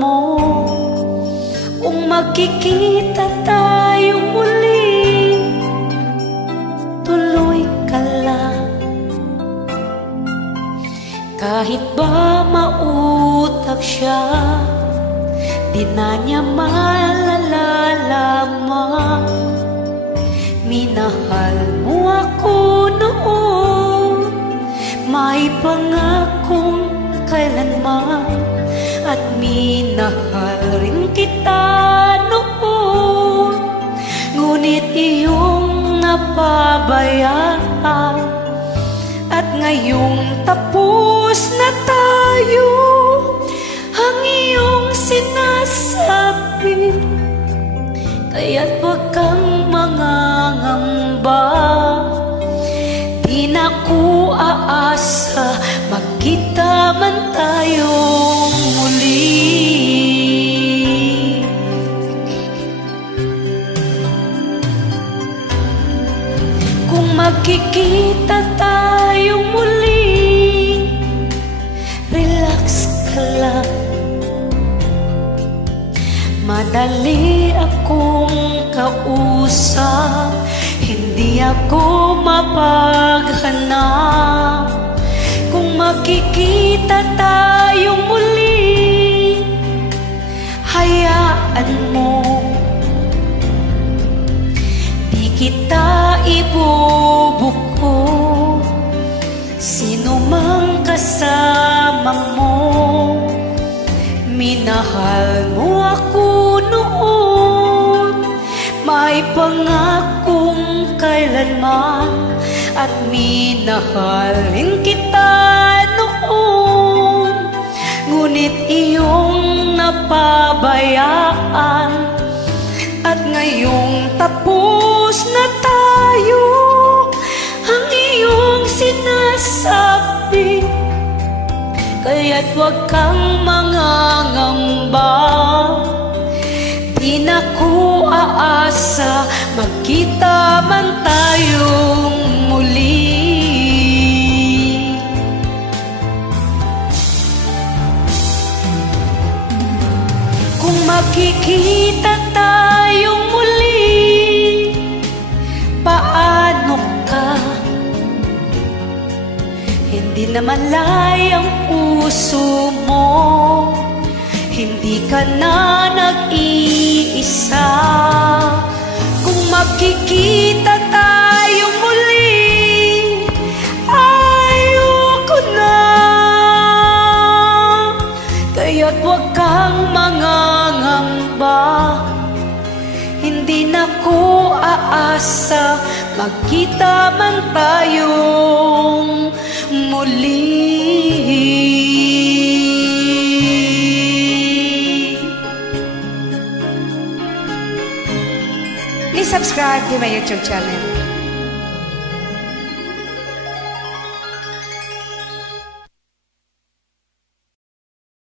mo. Kung magkikita tayo muli, tuloy ka lang. Kahit ba mautag siya, di na niya malalaman. Minahal mo ako noon, may pangakong kailanman. At minahal rin kita noon, ngunit iyong napabayaan. At ngayong tapos na tayo, ang iyong sinasabi, kaya't huwag kang mangangamba. Di na ko aasa magkita man tayong muli. Kung magkikita tayong muli, relax ka lang. Madali akong kausap, hindi ako mapaghanap. Kung makikita tayong muli, hayaan mo. Di kita ibubuko, sino mang kasama mo. Minahal mo ako noon, may pangakong kailanman. At minahal rin kita noon, ngunit iyong napabayaan. At ngayong tapos na tayo, ang iyong sinasabi, kaya't huwag kang mangangamba. Di na ko aasa magkita man tayong muli. Kung makikita tayong muli, paano ka? Hindi na malay ang puso mo, hindi ka na nag-iisa. Kung makikita tayong muli, ayoko na. Kaya't huwag kang mangangamba, hindi na ko aasa magkita man tayong muli. Please subscribe to my YouTube channel.